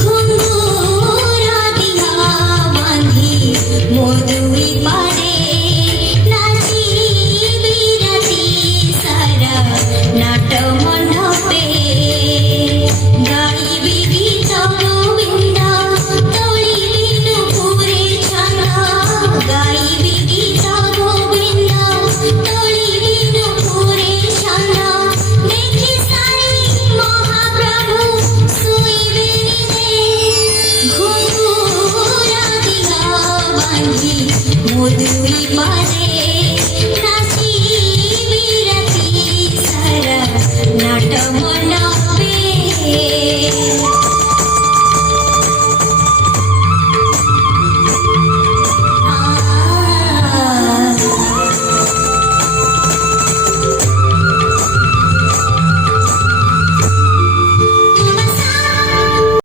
ঘুঙ্গুরা দিয়া বাঁধি মধুই পারে নাচি বিরাতি সারা নাট মণ্ডপে গাইবি গীত গোবিন্দ তলিবি নুপুরে ছানা গাইবি গীত গোবিন্দ তলিবি নুপুরে ছানা দেখি সাই মহাপ্রভু শুইবে নিদে ঘুঙ্গুরা দিয়া বাঁধি মধুই পারে নাচি বিরাতি সারা নাট মণ্ডপে